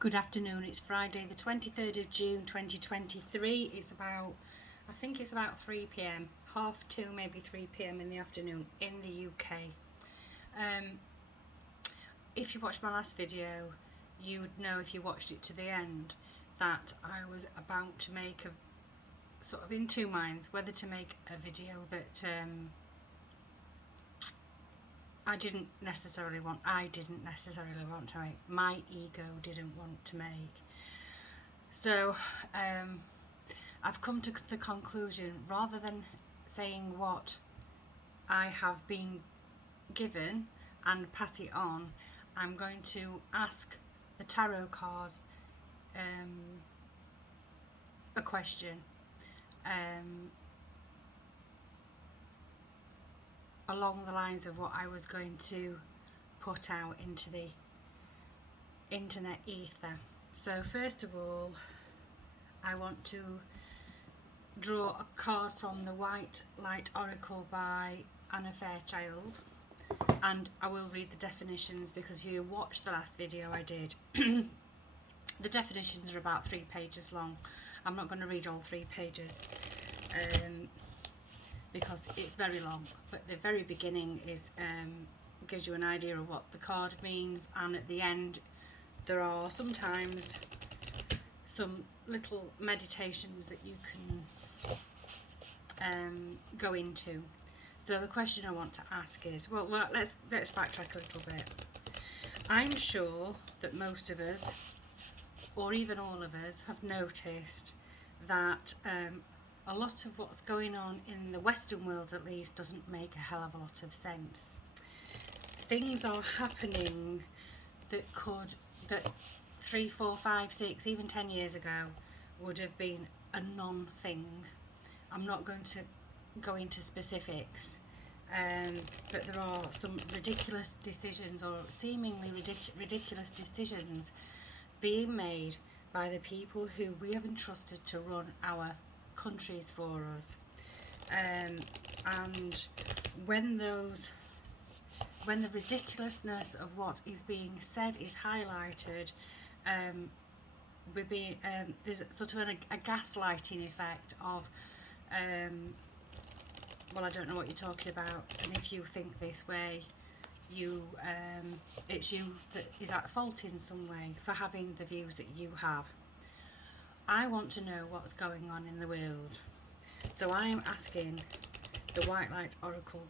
Good afternoon, it's Friday the 23rd of June 2023. I think it's about 3 p.m, half 2, maybe 3 p.m. in the afternoon in the UK. If you watched my last video, you would know, if you watched it to the end, that I was about to make a sort of in two minds whether to make a video that I didn't necessarily want to make. My ego didn't want to make. So I've come to the conclusion, rather than saying what I have been given and pass it on, I'm going to ask the tarot cards a question. Along the lines of what I was going to put out into the internet ether. So first of all, I want to draw a card from the White Light Oracle by Anna Fairchild, and I will read the definitions, because if you watched the last video I did, the definitions are about 3 pages long. I'm not going to read all 3 pages because it's very long, but the very beginning is gives you an idea of what the card means, and at the end there are sometimes some little meditations that you can go into. So the question I want to ask is, well let's backtrack a little bit. I'm sure that most of us, or even all of us, have noticed that a lot of what's going on in the Western world, at least, doesn't make a hell of a lot of sense. Things are happening that 3, 4, 5, 6, even 10 years ago would have been a non-thing. I'm not going to go into specifics, but there are some ridiculous decisions, or seemingly ridiculous decisions, being made by the people who we have entrusted to run our countries for us, and when the ridiculousness of what is being said is highlighted, there's sort of a gaslighting effect of well, I don't know what you're talking about, and if you think this way, it's you that is at fault in some way for having the views that you have. I want to know what's going on in the world, so I am asking the White Light Oracle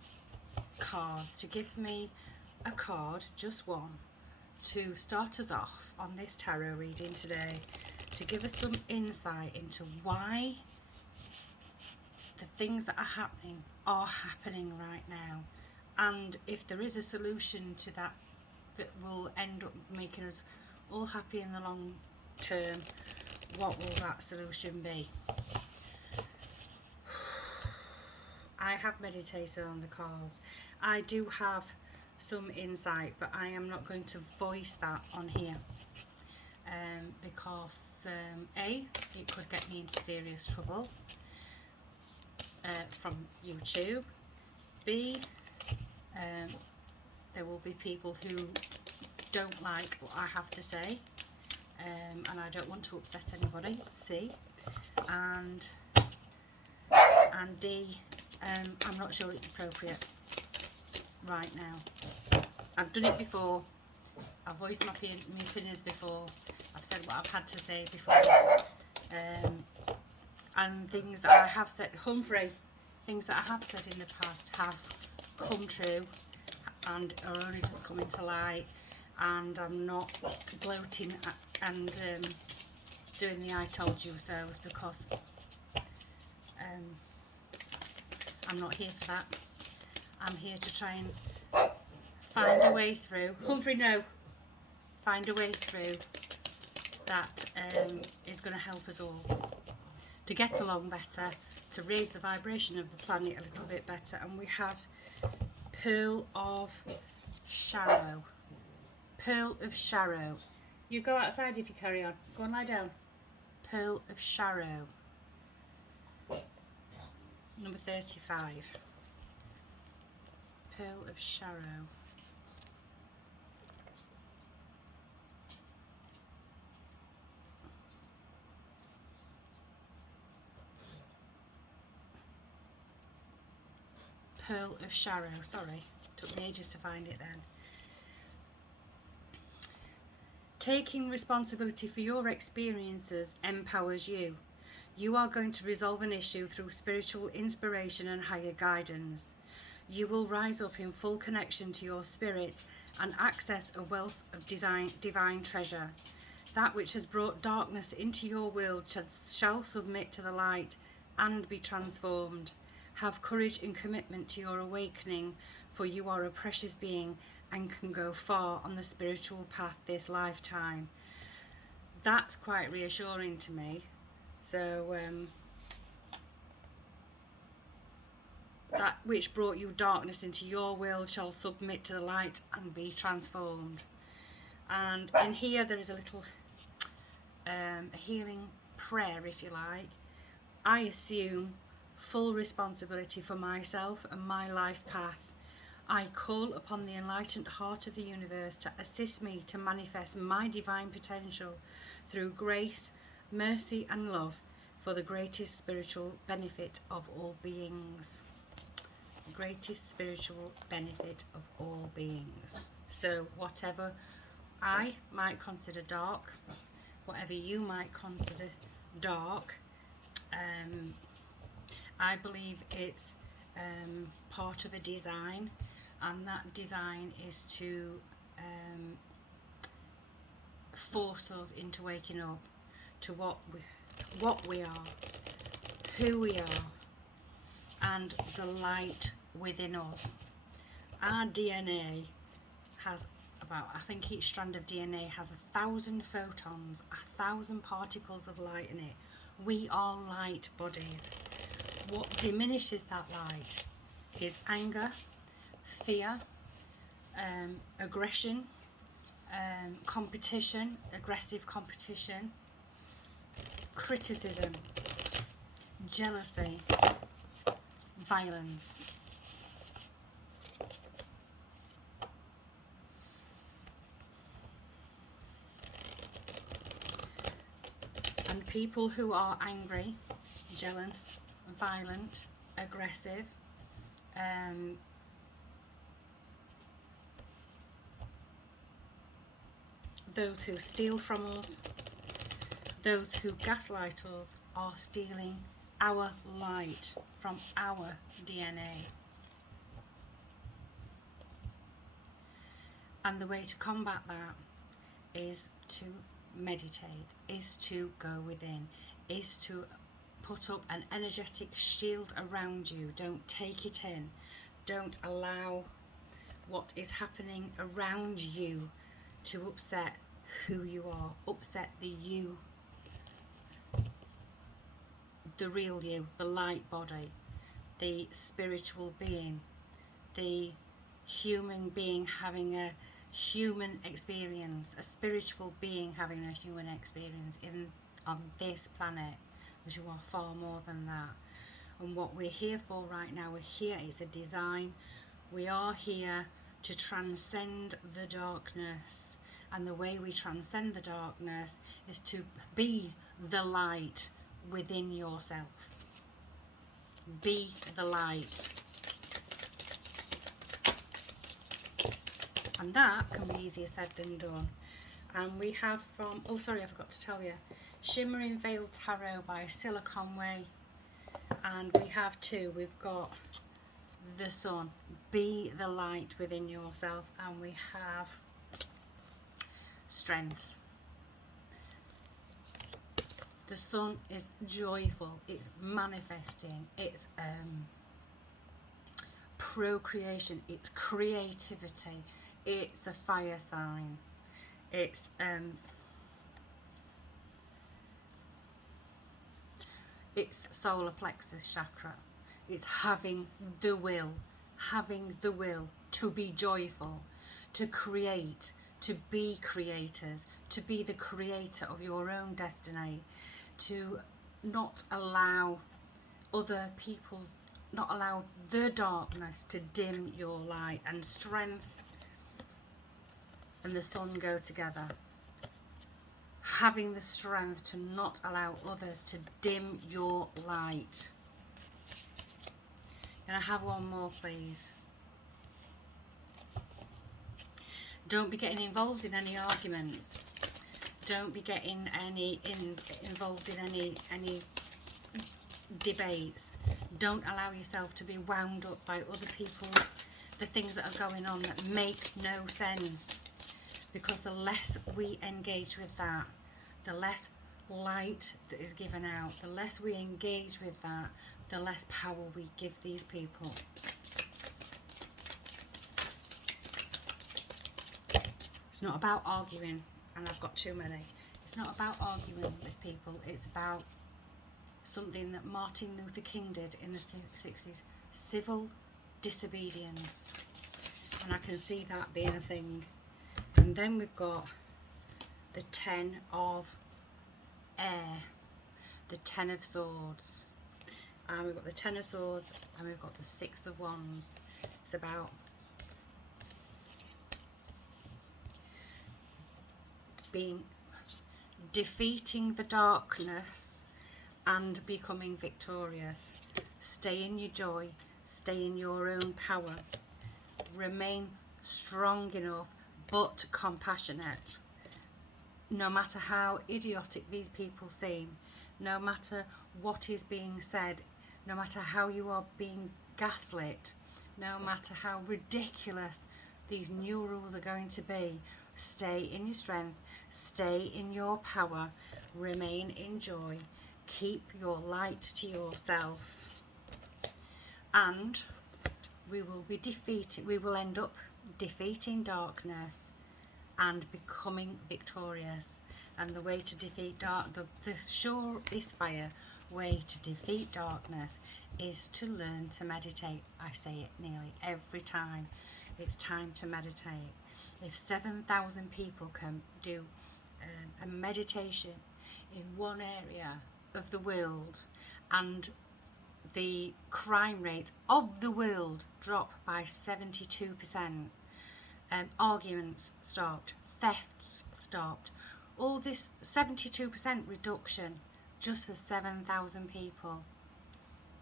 card to give me a card, just one, to start us off on this tarot reading today, to give us some insight into why the things that are happening right now, and if there is a solution to that will end up making us all happy in the long term. What will that solution be? I have meditated on the cards. I do have some insight, but I am not going to voice that on here because A, it could get me into serious trouble from YouTube. B, there will be people who don't like what I have to say, and I don't want to upset anybody. C, and D, I'm not sure it's appropriate right now. I've done it before, I've voiced my opinions before, I've said what I've had to say before, and things that I have said, Humphrey, things that I have said in the past have come true and are only just coming to light, and I'm not gloating and doing the I told you so's, because I'm not here for that. I'm here to try and find a way through. Humphrey, no. Find a way through that is going to help us all to get along better, to raise the vibration of the planet a little bit better. And we have Pearl of Sharrow. Pearl of Sharrow. You go outside if you carry on. Go and lie down. Pearl of Sharrow. Number 35. Pearl of Sharrow. Pearl of Sharrow. Sorry, took me ages to find it then. Taking responsibility for your experiences empowers you. You are going to resolve an issue through spiritual inspiration and higher guidance. You will rise up in full connection to your spirit and access a wealth of divine treasure. That which has brought darkness into your world shall submit to the light and be transformed. Have courage and commitment to your awakening, for you are a precious being and can go far on the spiritual path this lifetime. That's quite reassuring to me. So, that which brought you darkness into your world shall submit to the light and be transformed. And in here there is a little a healing prayer, if you like. I assume full responsibility for myself and my life path. I call upon the enlightened heart of the universe to assist me to manifest my divine potential through grace, mercy and love for the greatest spiritual benefit of all beings. The greatest spiritual benefit of all beings. So whatever I might consider dark, whatever you might consider dark, I believe it's part of a design, and that design is to force us into waking up to what we are, who we are, and the light within us. Our DNA has about, I think each strand of DNA has 1,000 photons, 1,000 particles of light in it. We are light bodies. What diminishes that light is anger, fear, aggression, competition, aggressive competition, criticism, jealousy, violence. And people who are angry, jealous, violent, aggressive, those who steal from us, those who gaslight us, are stealing our light from our DNA. And the way to combat that is to meditate, is to go within, is to put up an energetic shield around you. Don't take it in. Don't allow what is happening around you to upset who you are, upset the you, the real you, the light body, the spiritual being, the human being having a human experience, a spiritual being having a human experience on this planet, because you are far more than that. And what we're here for right now, we're here, it's a design. We are here to transcend the darkness. And the way we transcend the darkness is to be the light within yourself. Be the light. And that can be easier said than done. And we have from, oh sorry, I forgot to tell you, Shimmering Veil Tarot by Scylla Conway. And we have two. We've got the Sun, be the light within yourself. And we have Strength. The Sun is joyful, it's manifesting, it's procreation, it's creativity, it's a fire sign, it's solar plexus chakra. It's having the will to be joyful, to create, to be creators, to be the creator of your own destiny, to not allow other people's, not allow the darkness to dim your light. And strength and the Sun go together. Having the strength to not allow others to dim your light. Can I have one more, please? Don't be getting involved in any arguments. Don't be getting involved in any debates. Don't allow yourself to be wound up by other people's, the things that are going on that make no sense. Because the less we engage with that, the less light that is given out, the less we engage with that, the less power we give these people. It's not about arguing, and I've got too many. It's not about arguing with people. It's about something that Martin Luther King did in the 60s. Civil disobedience. And I can see that being a thing. And then we've got the 10 of air. The 10 of swords. And we've got the 10 of swords, and we've got the 6 of wands. It's about defeating the darkness and becoming victorious. Stay in your joy, stay in your own power, remain strong enough but compassionate. No matter how idiotic these people seem, no matter what is being said, no matter how you are being gaslit, no matter how ridiculous these new rules are going to be, stay in your strength, stay in your power, remain in joy, keep your light to yourself, and we will end up defeating darkness and becoming victorious. And the way to defeat the surest fire way to defeat darkness is to learn to meditate. I say it nearly every time. It's time to meditate. If 7,000 people can do a meditation in one area of the world, and the crime rate of the world drop by 72%, arguments stopped, thefts stopped, all this 72% reduction just for 7,000 people.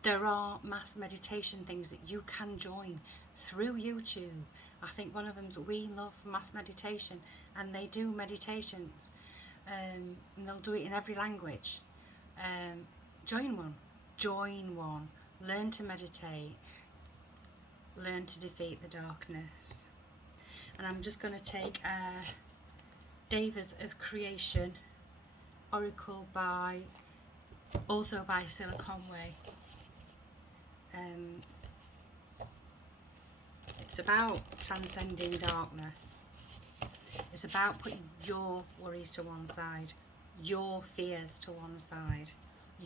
There are mass meditation things that you can join through YouTube. I think one of them's We Love Mass Meditation, and they do meditations, and they'll do it in every language. Join one, learn to meditate, learn to defeat the darkness. And I'm just going to take Devas of Creation Oracle also by Silla Conway. It's about transcending darkness. It's about putting your worries to one side, your fears to one side,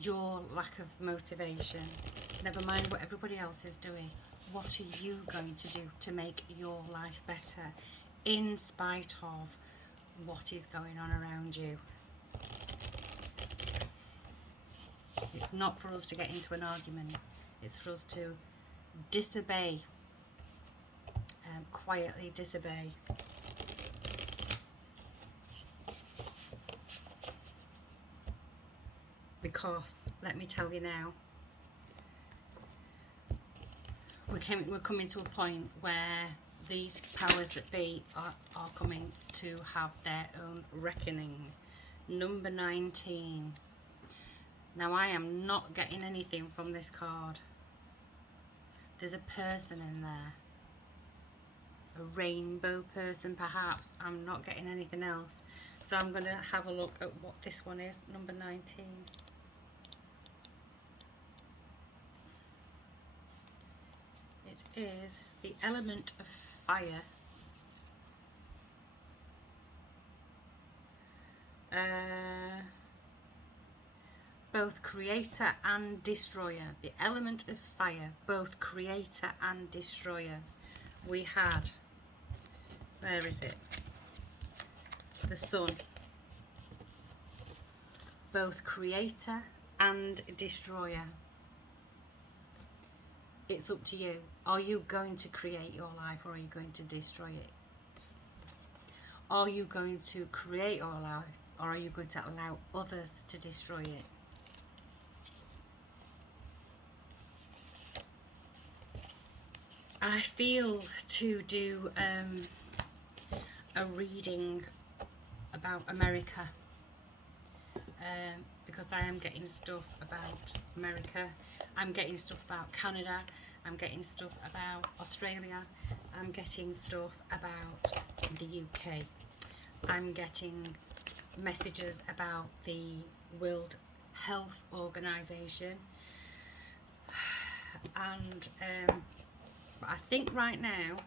your lack of motivation. Never mind what everybody else is doing. What are you going to do to make your life better in spite of what is going on around you? It's not for us to get into an argument. It's for us to disobey, quietly disobey. Because, let me tell you now, we're coming to a point where these powers that be are coming to have their own reckoning. Number 19. Now, I am not getting anything from this card. There's a person in there. A rainbow person, perhaps. I'm not getting anything else. So I'm going to have a look at what this one is. Number 19. It is the element of fire. Both creator and destroyer. The element of fire, both creator and destroyer. We had, where is it? The sun. Both creator and destroyer. It's up to you. Are you going to create your life, or are you going to destroy it? Are you going to create your life, or are you going to allow others to destroy it? I feel to do a reading about America, because I am getting stuff about America, I'm getting stuff about Canada, I'm getting stuff about Australia, I'm getting stuff about the UK, I'm getting messages about the World Health Organization, and I think right now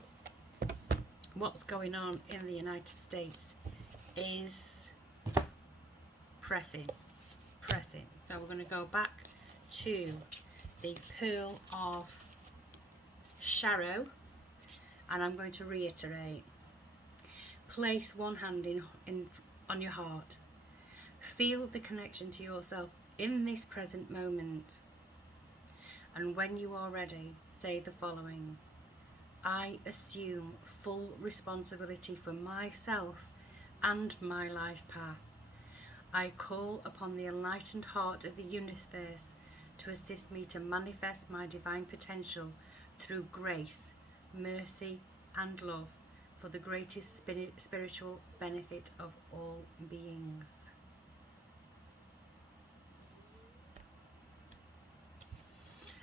what's going on in the United States is pressing. So we're going to go back to the Pearl of Shadow, and I'm going to reiterate. Place one hand on your heart. Feel the connection to yourself in this present moment. And when you are ready, say the following. I assume full responsibility for myself and my life path. I call upon the enlightened heart of the universe to assist me to manifest my divine potential through grace, mercy and love for the greatest spiritual benefit of all beings.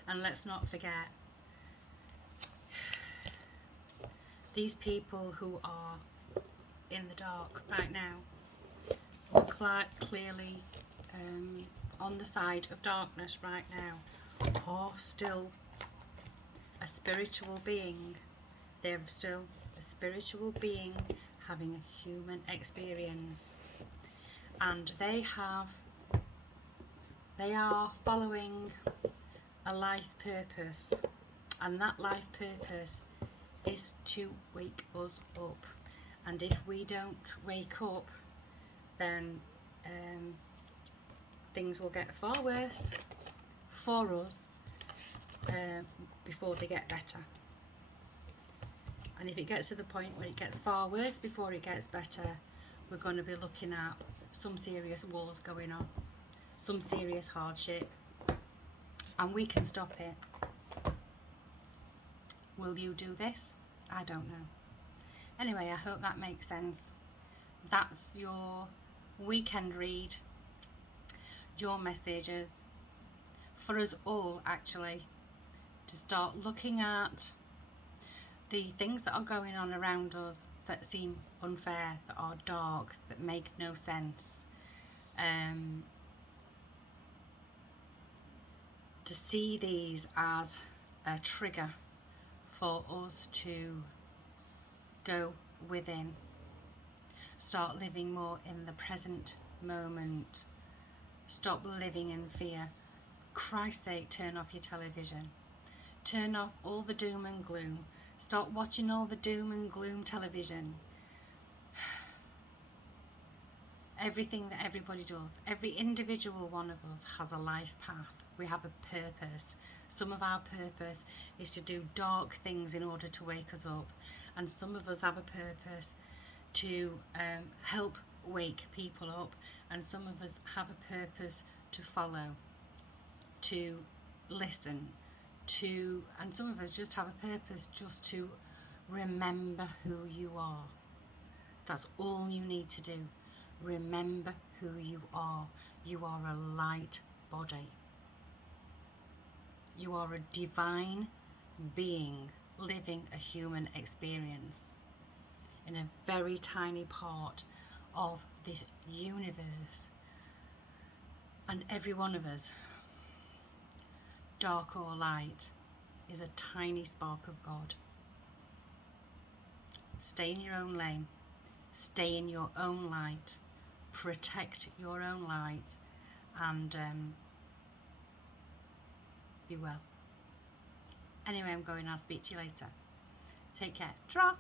And let's not forget, these people who are in the dark right now, are clearly on the side of darkness right now, are still a spiritual being. They're still a spiritual being having a human experience, and they are following a life purpose, and that life purpose is to wake us up. And if we don't wake up, then things will get far worse for us before they get better. And if it gets to the point where it gets far worse before it gets better, we're going to be looking at some serious wars going on, some serious hardship, and we can stop it. Will you do this? I don't know. Anyway, I hope that makes sense. That's your weekend read, your messages for us all, actually, to start looking at the things that are going on around us that seem unfair, that are dark, that make no sense. To see these as a trigger for us to go within, start living more in the present moment, stop living in fear. Christ's sake, turn off your television, turn off all the doom and gloom, stop watching all the doom and gloom television. Everything that everybody does, every individual one of us has a life path. We have a purpose. Some of our purpose is to do dark things in order to wake us up, and some of us have a purpose to help wake people up, and some of us have a purpose to follow, to listen to, and some of us just have a purpose just to remember who you are. That's all you need to do. Remember who you are. You are a light body. You are a divine being living a human experience in a very tiny part of this universe. And every one of us, dark or light, is a tiny spark of God. Stay in your own lane. Stay in your own light. Protect your own light, and be well. Anyway, I'm going. I'll speak to you later. Take care. Ta-ra.